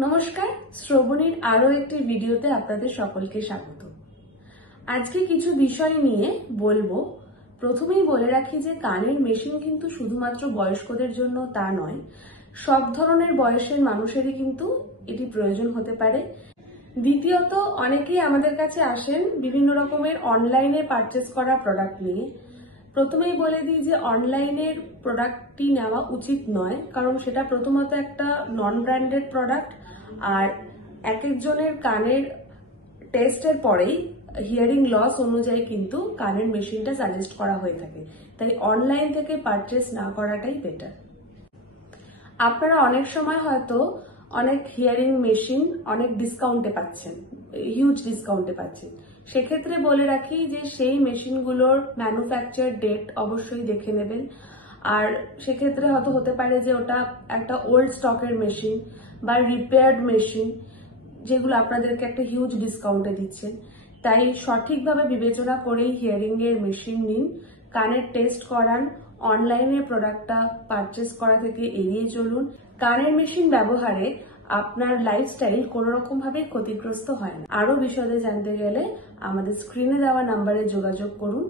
নমস্কার, শ্রবণীর আরো একটি ভিডিওতে আপনাদের সকলকে স্বাগত। আজকে কিছু বিষয় নিয়ে বলবো। প্রথমেই বলে রাখি যে কানের মেশিন কিন্তু শুধুমাত্র বয়স্কদের জন্য তা নয়, সব ধরনের বয়সের মানুষেরই কিন্তু এটি প্রয়োজন হতে পারে। দ্বিতীয়ত, অনেকেই আমাদের কাছে আসেন বিভিন্ন রকমের অনলাইনে পারচেস করা প্রোডাক্ট নিয়ে। প্রথমেই বলে দিই যে অনলাইনের প্রোডাক্টটি নেওয়া উচিত নয়, কারণ সেটা প্রথমত একটা নন ব্র্যান্ডেড প্রোডাক্ট, আর এক একজনের কানের টেস্টের পরেই হিয়ারিং লস অনুযায়ী কিন্তু কানের মেশিনটা সাজেস্ট করা হয়ে থাকে। তাই অনলাইন থেকে পারচেস না করাটাই বেটার। আপনারা অনেক সময় হয়তো অনেক হিয়ারিং মেশিন অনেক ডিসকাউন্টে পাচ্ছেন, হিউজ ডিসকাউন্টে পাচ্ছেন। সেক্ষেত্রে বলে রাখি যে সেই মেশিনগুলোর ম্যানুফ্যাকচার ডেট অবশ্যই দেখে নেবেন। আর সেক্ষেত্রে হয়তো হতে পারে যে ওটা একটা ওল্ড স্টকের মেশিন বা রিপেয়ার্ড মেশিন, যেগুলো আপনাদেরকে একটা হিউজ ডিসকাউন্টে দিচ্ছেন। তাই সঠিকভাবে বিবেচনা করেই হিয়ারিং এর মেশিন নিন, কানের টেস্ট করান, অনলাইনে প্রোডাক্টটা পারচেস করা থেকে এড়িয়ে চলুন। কানের মেশিন ব্যবহারে আপনার লাইফস্টাইল কোনো রকম ভাবে ক্ষতিগ্রস্ত হয় না। আরো বিশদে জানতে গেলে আমাদের স্ক্রিনে দেওয়া নাম্বারে যোগাযোগ করুন।